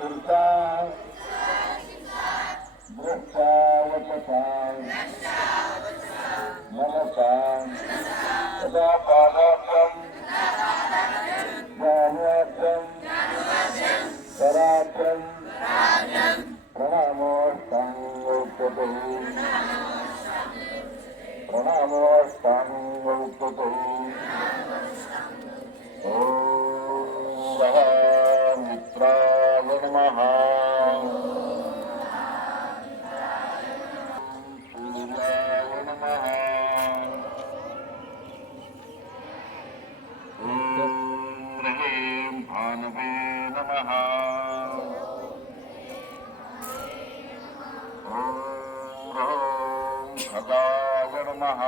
पुरुषा द्रष्टावचसा मनसा तदा पादार्थम् ज्ञानार्थम् पराक्रम् प्रणामोष्टाङ्गौच्यते प्रणामोष्टाङ्गौच्यते ॐ वः मित्राय नमः सूर्याय नमः ॐ ह्रीं भानवे नमः ॐ ह्रौं खगाय नमः